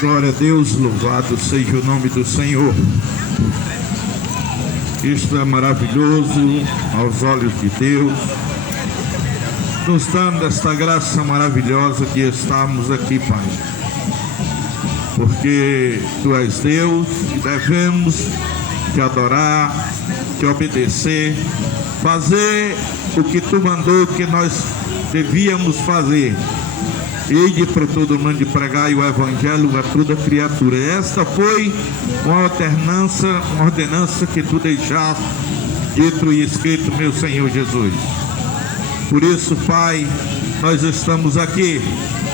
Glória a Deus, louvado seja o nome do Senhor. Isto é maravilhoso aos olhos de Deus, nos dando esta graça maravilhosa de estarmos aqui, Pai. Porque Tu és Deus e devemos Te adorar, Te obedecer, fazer o que Tu mandou que nós devíamos fazer. Ide para todo mundo pregar o Evangelho a toda criatura. Esta foi uma ordenança que Tu deixaste dito e escrito, meu Senhor Jesus. Por isso, Pai, nós estamos aqui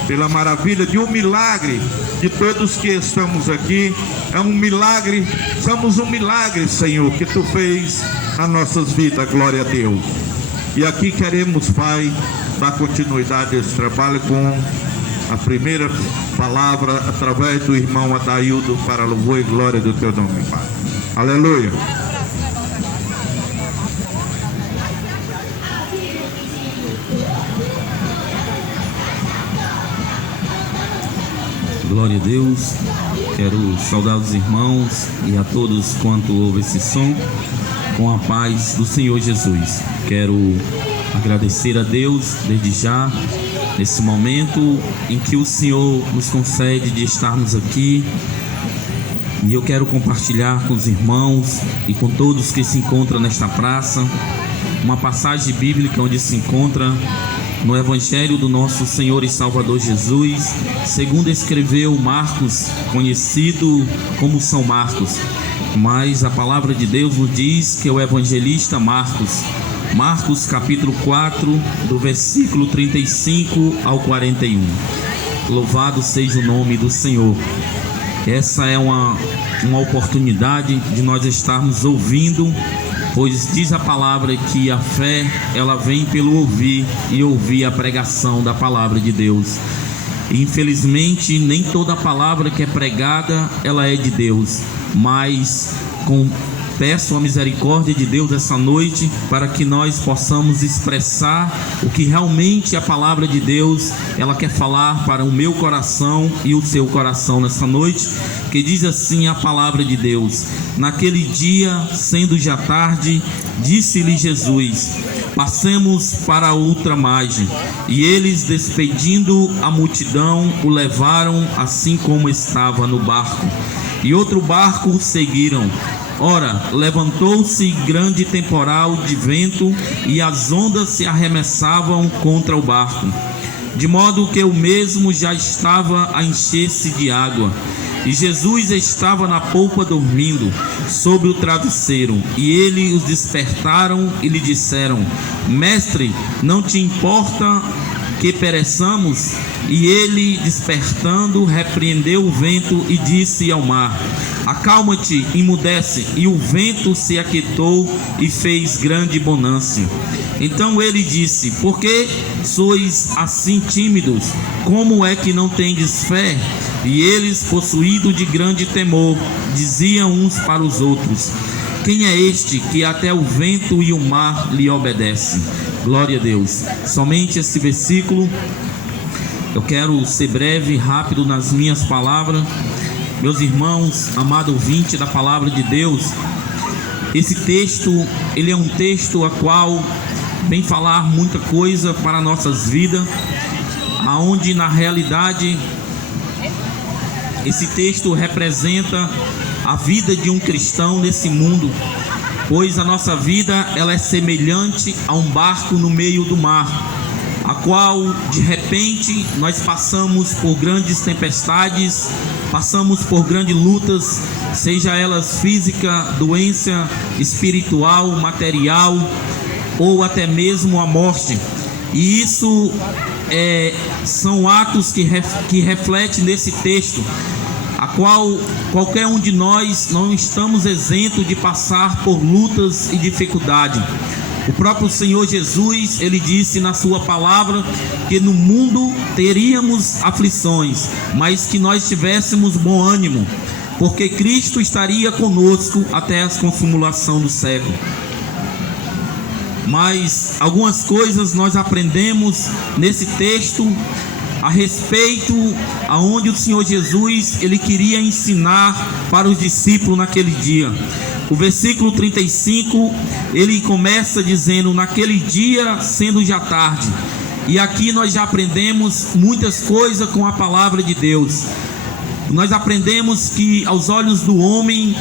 pela maravilha de um milagre de todos que estamos aqui. É um milagre, somos um milagre, Senhor, que Tu fez nas nossas vidas, glória a Deus. E aqui queremos, Pai, dar continuidade a esse trabalho com a primeira palavra através do irmão Adaildo, para louvor e glória do Teu nome, Pai. Aleluia. Glória a Deus. Quero saudar os irmãos e a todos quanto ouvem esse som com a paz do Senhor Jesus. Quero agradecer a Deus desde já, nesse momento em que o Senhor nos concede de estarmos aqui. E eu quero compartilhar com os irmãos e com todos que se encontram nesta praça uma passagem bíblica onde se encontra no Evangelho do nosso Senhor e Salvador Jesus, segundo escreveu Marcos, conhecido como São Marcos. Mas a palavra de Deus nos diz que é o evangelista Marcos capítulo 4, do versículo 35 ao 41. Louvado seja o nome do Senhor. Essa é uma oportunidade de nós estarmos ouvindo, pois diz a palavra que a fé, ela vem pelo ouvir e ouvir a pregação da palavra de Deus. E, infelizmente, nem toda palavra que é pregada, ela é de Deus, mas peço a misericórdia de Deus essa noite para que nós possamos expressar o que realmente a palavra de Deus ela quer falar para o meu coração e o seu coração nessa noite, que diz assim a palavra de Deus: naquele dia, sendo já tarde, disse-lhe Jesus: passemos para a outra margem. E eles, despedindo a multidão, o levaram assim como estava no barco, e outro barco seguiram. Ora, levantou-se grande temporal de vento, e as ondas se arremessavam contra o barco, de modo que o mesmo já estava a encher-se de água. E Jesus estava na polpa dormindo, sobre o travesseiro. E ele os despertaram e lhe disseram: Mestre, não te importa que pereçamos? E ele, despertando, repreendeu o vento e disse ao mar: acalma-te, emudece. E o vento se aquietou e fez grande bonança. Então ele disse: por que sois assim tímidos? Como é que não tendes fé? E eles, possuídos de grande temor, diziam uns para os outros: quem é este que até o vento e o mar lhe obedecem? Glória a Deus. Somente esse versículo. Eu quero ser breve e rápido nas minhas palavras. Meus irmãos, amado ouvinte da palavra de Deus, esse texto, ele é um texto a qual vem falar muita coisa para nossas vidas, aonde na realidade esse texto representa a vida de um cristão nesse mundo, pois a nossa vida ela é semelhante a um barco no meio do mar, a qual de repente nós passamos por grandes tempestades, passamos por grandes lutas, seja elas física, doença, espiritual, material ou até mesmo a morte. E isso são atos que refletem nesse texto, a qual qualquer um de nós não estamos isentos de passar por lutas e dificuldades. O próprio Senhor Jesus, ele disse na sua palavra que no mundo teríamos aflições, mas que nós tivéssemos bom ânimo, porque Cristo estaria conosco até a consumulação do século. Mas algumas coisas nós aprendemos nesse texto, a respeito aonde o Senhor Jesus ele queria ensinar para os discípulos naquele dia. O versículo 35, ele começa dizendo: naquele dia, sendo já tarde. E aqui nós já aprendemos muitas coisas com a palavra de Deus. Nós aprendemos que aos olhos do homem,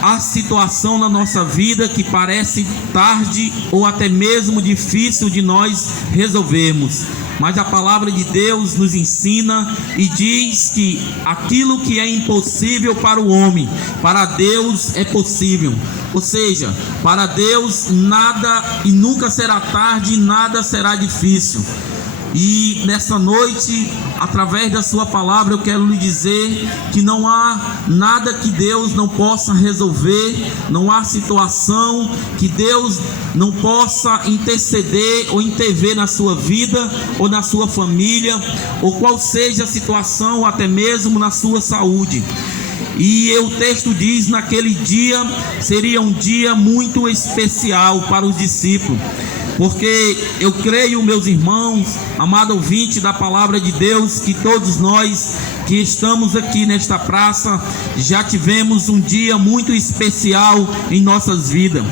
há situação na nossa vida que parece tarde ou até mesmo difícil de nós resolvermos. Mas a palavra de Deus nos ensina e diz que aquilo que é impossível para o homem, para Deus é possível. Ou seja, para Deus nada e nunca será tarde, nada será difícil. E nessa noite, através da sua palavra, eu quero lhe dizer que não há nada que Deus não possa resolver, não há situação que Deus não possa interceder ou intervir na sua vida ou na sua família, ou qual seja a situação, ou até mesmo na sua saúde. E o texto diz: naquele dia seria um dia muito especial para os discípulos. Porque eu creio, meus irmãos, amado ouvinte da palavra de Deus, que todos nós que estamos aqui nesta praça já tivemos um dia muito especial em nossas vidas.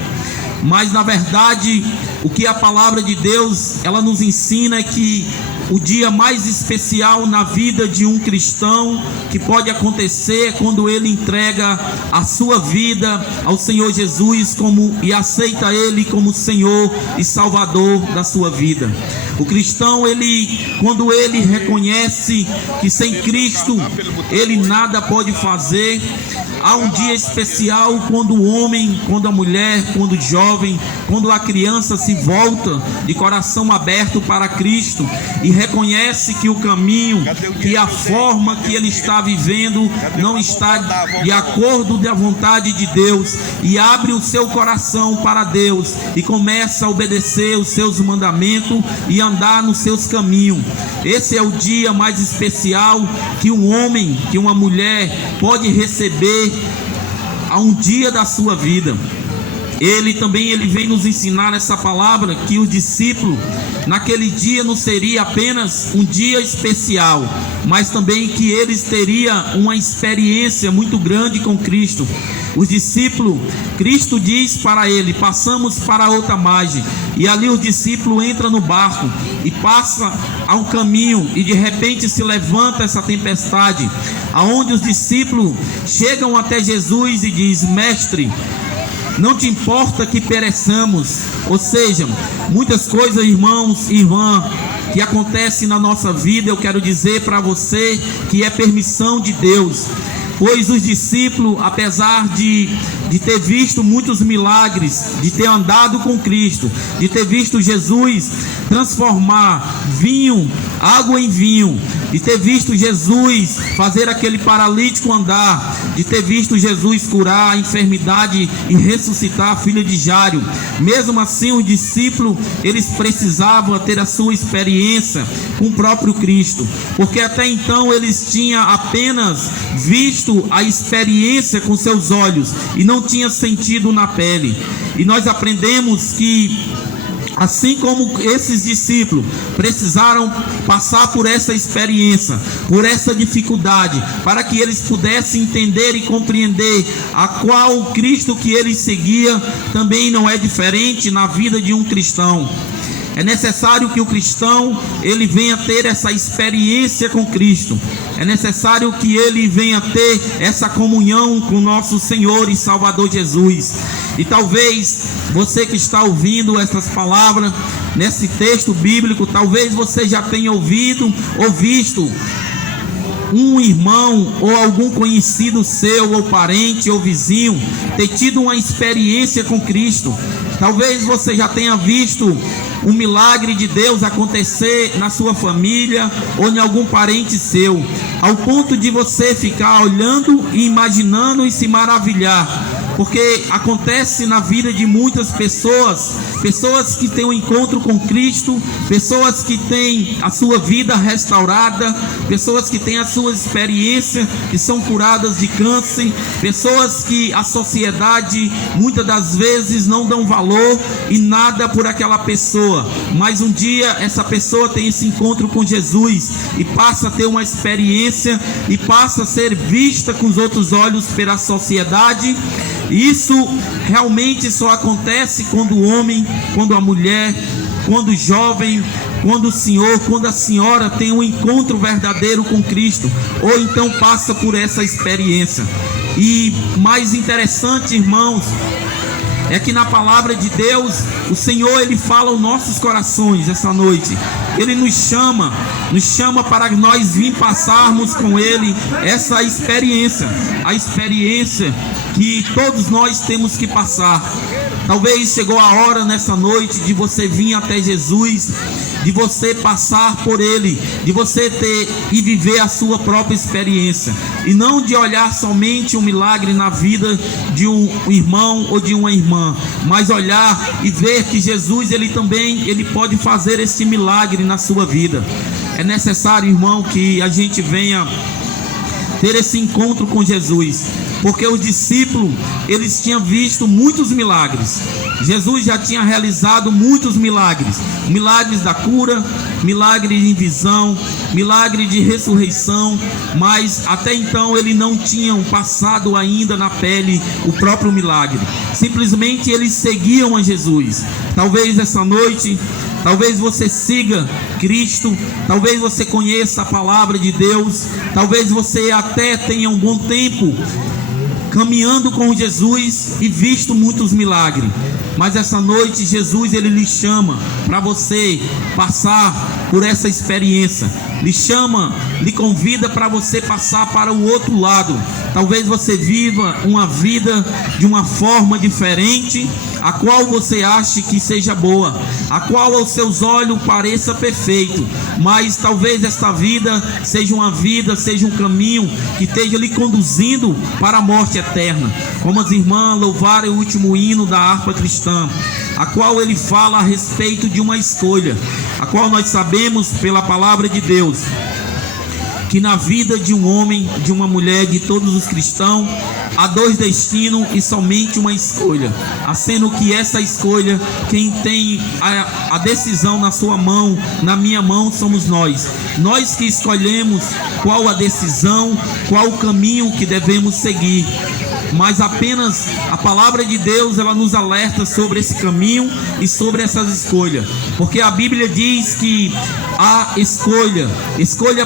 Mas na verdade, o que a palavra de Deus ela nos ensina é que o dia mais especial na vida de um cristão que pode acontecer é quando ele entrega a sua vida ao Senhor Jesus e aceita Ele como Senhor e Salvador da sua vida. O cristão, quando ele reconhece que sem Cristo ele nada pode fazer, há um dia especial quando o homem, quando a mulher, quando o jovem, quando a criança se volta de coração aberto para Cristo e reconhece que o caminho, que a forma que ele está vivendo não está de acordo com a vontade de Deus, e abre o seu coração para Deus e começa a obedecer os seus mandamentos e andar nos seus caminhos. Esse é o dia mais especial que um homem, que uma mulher pode receber a um dia da sua vida. Ele vem nos ensinar essa palavra que os discípulos naquele dia não seria apenas um dia especial, mas também que eles teriam uma experiência muito grande com Cristo. Os discípulos, Cristo diz para ele: passamos para outra margem, e ali os discípulos entram no barco e passa a um caminho, e de repente se levanta essa tempestade, aonde os discípulos chegam até Jesus e diz: mestre, não te importa que pereçamos? Ou seja, muitas coisas, irmãos e irmãs, que acontecem na nossa vida, eu quero dizer para você que é permissão de Deus. Pois os discípulos, apesar de ter visto muitos milagres, de ter andado com Cristo, de ter visto Jesus transformar água em vinho, de ter visto Jesus fazer aquele paralítico andar, de ter visto Jesus curar a enfermidade e ressuscitar a filha de Jairo, mesmo assim os discípulos, eles precisavam ter a sua experiência com o próprio Cristo, porque até então eles tinham apenas visto a experiência com seus olhos e não tinha sentido na pele. E nós aprendemos que assim como esses discípulos precisaram passar por essa experiência, por essa dificuldade, para que eles pudessem entender e compreender a qual Cristo que eles seguiam, também não é diferente na vida de um cristão. É necessário que o cristão ele venha ter essa experiência com Cristo. É necessário que ele venha ter essa comunhão com nosso Senhor e Salvador Jesus. E talvez você que está ouvindo essas palavras nesse texto bíblico, talvez você já tenha ouvido ou visto um irmão ou algum conhecido seu, ou parente ou vizinho, ter tido uma experiência com Cristo. Talvez você já tenha visto um milagre de Deus acontecer na sua família ou em algum parente seu, ao ponto de você ficar olhando e imaginando e se maravilhar, porque acontece na vida de muitas pessoas pessoas que têm um encontro com Cristo, pessoas que têm a sua vida restaurada, pessoas que têm a sua experiência, que são curadas de câncer, pessoas que a sociedade muitas das vezes não dão valor e nada por aquela pessoa, mas um dia essa pessoa tem esse encontro com Jesus e passa a ter uma experiência e passa a ser vista com os outros olhos pela sociedade. Isso realmente só acontece quando o homem, quando a mulher, quando o jovem, quando o senhor, quando a senhora tem um encontro verdadeiro com Cristo, ou então passa por essa experiência. E mais interessante, irmãos, é que na palavra de Deus, o Senhor, Ele fala aos nossos corações essa noite. Ele nos chama para nós vir passarmos com Ele essa experiência, a experiência que todos nós temos que passar. Talvez chegou a hora nessa noite de você vir até Jesus, de você passar por Ele, de você ter e viver a sua própria experiência, e não de olhar somente um milagre na vida de um irmão ou de uma irmã, mas olhar e ver que Jesus, Ele também, Ele pode fazer esse milagre na sua vida. É necessário, irmão, que a gente venha ter esse encontro com Jesus, porque os discípulos, eles tinham visto muitos milagres. Jesus já tinha realizado muitos milagres, milagres da cura, milagres em visão, milagre de ressurreição, mas até então eles não tinham passado ainda na pele o próprio milagre. Simplesmente eles seguiam a Jesus. Talvez essa noite, talvez você siga Cristo, talvez você conheça a palavra de Deus, talvez você até tenha um bom tempo caminhando com Jesus e visto muitos milagres, mas essa noite Jesus, Ele lhe chama para você passar por essa experiência, lhe chama, lhe convida para você passar para o outro lado. Talvez você viva uma vida de uma forma diferente, a qual você ache que seja boa, a qual aos seus olhos pareça perfeito, mas talvez esta vida seja uma vida, seja um caminho que esteja lhe conduzindo para a morte eterna. Como as irmãs louvaram o último hino da harpa cristã, a qual ele fala a respeito de uma escolha, a qual nós sabemos pela palavra de Deus que na vida de um homem, de uma mulher, de todos os cristãos, há dois destinos e somente uma escolha, sendo que essa escolha, quem tem a decisão na sua mão, na minha mão, somos nós que escolhemos qual a decisão, qual o caminho que devemos seguir. Mas apenas a palavra de Deus, ela nos alerta sobre esse caminho e sobre essas escolhas, porque a Bíblia diz que há escolha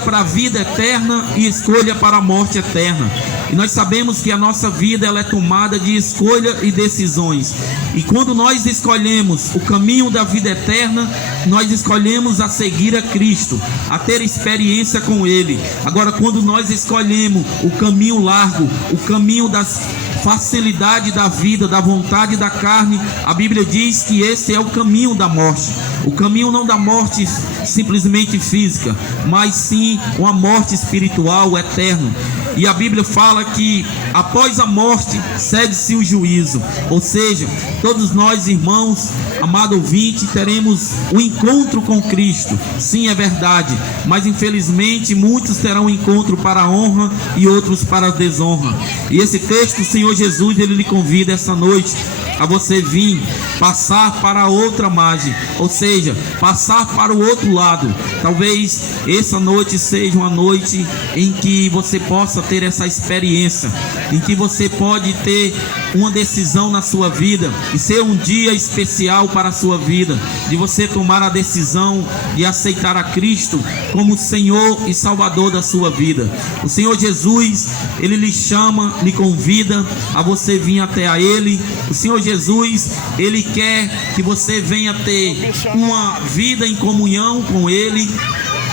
para a vida eterna e escolha para a morte eterna. E nós sabemos que a nossa vida, ela é tomada de escolha e decisões. E quando nós escolhemos o caminho da vida eterna, nós escolhemos a seguir a Cristo, a ter experiência com Ele. Agora, quando nós escolhemos o caminho largo, o caminho das facilidade da vida, da vontade da carne, a Bíblia diz que esse é o caminho da morte. O caminho não da morte simplesmente física, mas sim uma morte espiritual eterna. E a Bíblia fala que após a morte segue-se o juízo. Ou seja, todos nós, irmãos, amado ouvinte, teremos um encontro com Cristo. Sim, é verdade, mas infelizmente muitos terão um encontro para a honra e outros para a desonra. E esse texto, o Senhor Jesus, Ele lhe convida essa noite a você vir passar para a outra margem, ou seja, passar para o outro lado. Talvez essa noite seja uma noite em que você possa ter essa experiência, em que você pode ter uma decisão na sua vida e ser um dia especial para a sua vida, de você tomar a decisão de aceitar a Cristo como Senhor e Salvador da sua vida. O Senhor Jesus, Ele lhe chama, lhe convida a você vir até a Ele. O Senhor Jesus, Ele quer que você venha ter uma vida em comunhão com Ele,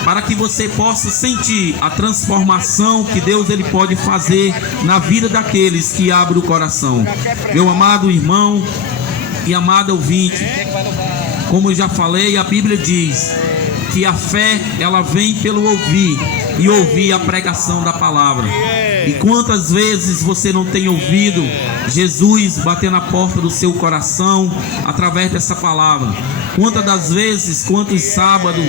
para que você possa sentir a transformação que Deus, Ele pode fazer na vida daqueles que abrem o coração. Meu amado irmão e amado ouvinte, como eu já falei, a Bíblia diz que a fé, ela vem pelo ouvir, e ouvir a pregação da palavra. E quantas vezes você não tem ouvido Jesus bater na porta do seu coração através dessa palavra? Quantas das vezes, quantos sábados,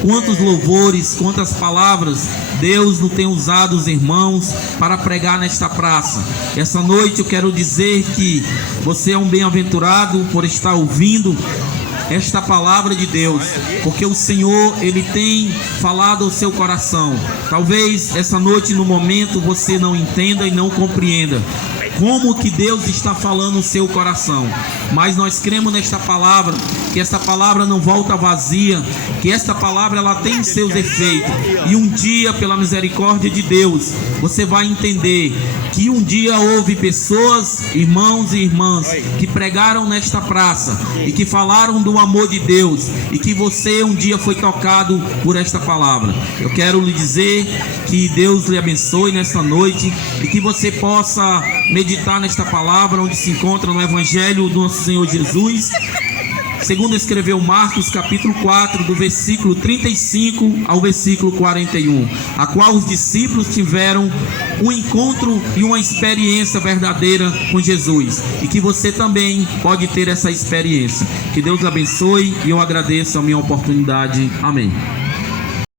quantos louvores, quantas palavras Deus não tem usado os irmãos para pregar nesta praça? Essa noite eu quero dizer que você é um bem-aventurado por estar ouvindo esta palavra de Deus, porque o Senhor, Ele tem falado ao seu coração. Talvez essa noite, no momento, você não entenda e não compreenda como que Deus está falando no seu coração, mas nós cremos nesta palavra, que esta palavra não volta vazia, que esta palavra ela tem seus efeitos, e um dia, pela misericórdia de Deus, você vai entender que um dia houve pessoas, irmãos e irmãs, que pregaram nesta praça e que falaram do amor de Deus, e que você um dia foi tocado por esta palavra. Eu quero lhe dizer que Deus lhe abençoe nesta noite e que você possa meditar nesta palavra onde se encontra no Evangelho do nosso Senhor Jesus, segundo escreveu Marcos capítulo 4, do versículo 35 ao versículo 41, a qual os discípulos tiveram um encontro e uma experiência verdadeira com Jesus, e que você também pode ter essa experiência. Que Deus abençoe, e eu agradeço a minha oportunidade. Amém.